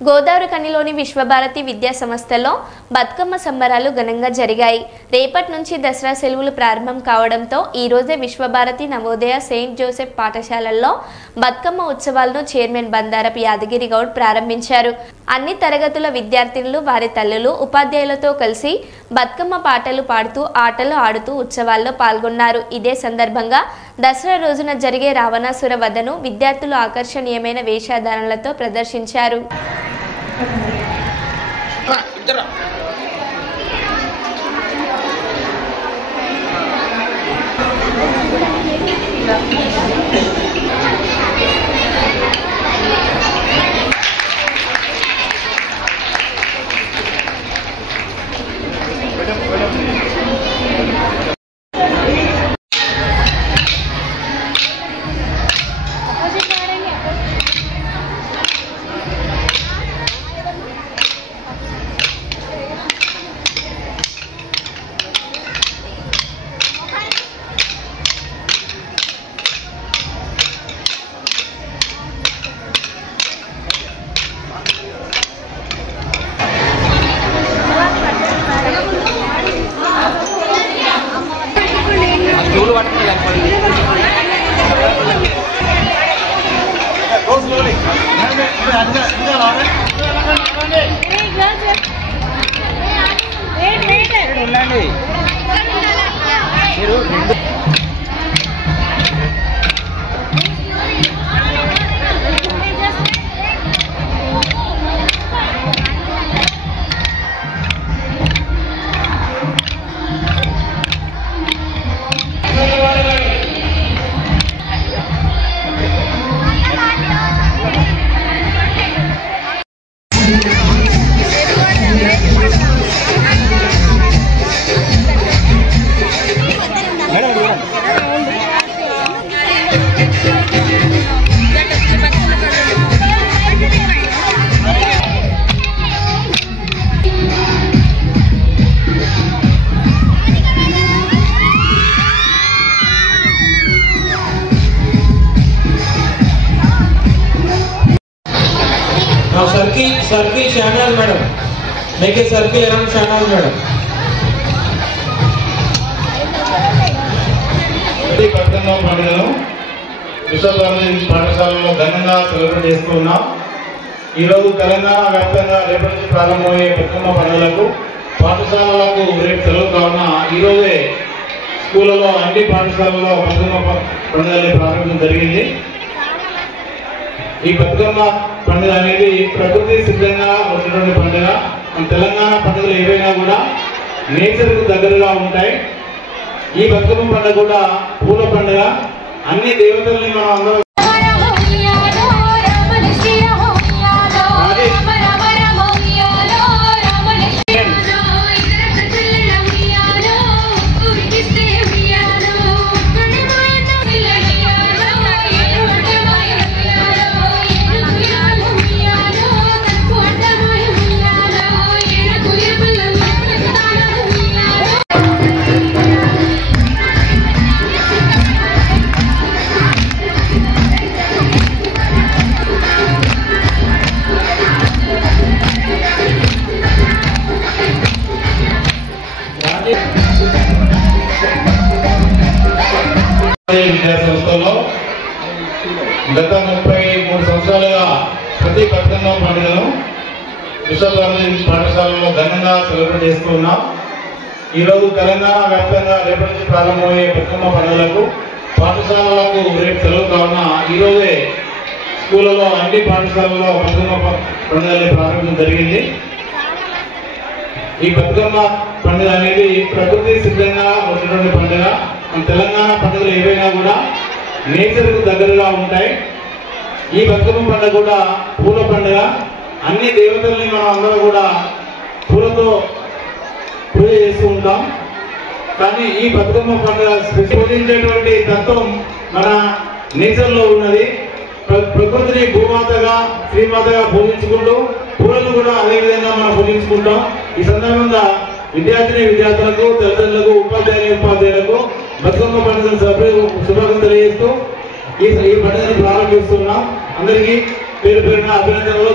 గోదావరి కనిలోని విశ్వభారతి విద్యా సంస్థలో బతుకమ్మ సంబరాలు ఘనంగా జరిగాయి. రేపటి నుంచి దసరా సెలవులు ప్రారంభం కావడంతో ఈ రోజే విశ్వభారతి నవోదయ సెయింట్ జోసెఫ్ పాఠశాలల్లో బతుకమ్మ ఉత్సవాలను చైర్మన్ బందారపు యాదగిరి గౌడ్ ప్రారంభించారు. అన్ని తరగతుల విద్యార్థినులు వారి తల్లులు ఉపాధ్యాయులతో కలిసి బతుకమ్మ పాటలు పాడుతూ ఆటలు ఆడుతూ ఉత్సవాల్లో పాల్గొన్నారు. ఇదే సందర్భంగా దసరా రోజున జరిగే రావణాసుర వధను విద్యార్థులు ఆకర్షణీయమైన వేషధారణలతో ప్రదర్శించారు. Circle channel, madam. Make a circle around channel, madam. Bathukamma పండుగను విశ్వభారతి పాఠశాలలో ఘనంగా సెలబ్రేట్ చేస్తూ ఉన్నాం. ఈరోజు తెలంగాణ వ్యాప్తంగా రేపటి నుంచి ప్రారంభమయ్యే బతుకమ్మ పండుగలకు పాఠశాలలకు రేపు సెలవు కావున ఈరోజే స్కూళ్ళలో అన్ని పాఠశాలలో బతుకమ్మ పండుగని ప్రారంభించడం జరిగింది. ఈ బతుకమ్మ పండుగ అనేది ప్రకృతి సిద్ధంగా వచ్చినటువంటి పండుగ. మన తెలంగాణ పండుగలు ఏవైనా కూడా నేచర్కు దగ్గరగా ఉంటాయి. ఈ బతుకమ్మ పండుగ కూడా పూల పండుగ. అన్ని దేవతల్ని మనం అందరం విద్యా సంస్థలో గత 33 సంవత్సరాలుగా ప్రతి బతుకమ్మ పండుగను విశ్వభారతి పాఠశాలలో ఘనంగా సెలబ్రేట్ చేస్తూ ఉన్నాం. ఈరోజు తెలంగాణ వ్యాప్తంగా రేపటి నుంచి ప్రారంభమయ్యే బతుకమ్మ పండుగలకు పాఠశాలలకు రేపు సెలవు కావున ఈరోజే స్కూళ్ళలో అన్ని పాఠశాలలో బతుకమ్మ పండుగని ప్రారంభించడం జరిగింది. ఈ బతుకమ్మ పండుగ అనేది ప్రకృతి సిద్ధంగా వచ్చినటువంటి పండుగ. మన తెలంగాణ పండుగలు ఏవైనా కూడా నేచర్కు దగ్గరగా ఉంటాయి. ఈ బతుకమ్మ పండుగ కూడా పూల పండుగ. అన్ని దేవతల్ని మనం అందరూ కూడా పూలతో పూజ చేస్తూ ఉంటాం. కానీ ఈ బతుకమ్మ పండుగ పూజించేటువంటి తత్వం మన నేచర్లో ఉన్నది. ప్రకృతిని భూమాతగా శ్రీమాతగా పూజించుకుంటూ పూలను కూడా అదే విధంగా మనం పూజించుకుంటాం. ఈ సందర్భంగా విద్యార్థులకు తల్లిదండ్రులకు ఉపాధ్యాయులకు బతుకమ్మ పండుగ శుభాకాంక్షలు తెలియజేస్తూ ఈ పండుగను ప్రారంభిస్తున్నాం. అందరికీ పేరు పేరున అభినందనలు.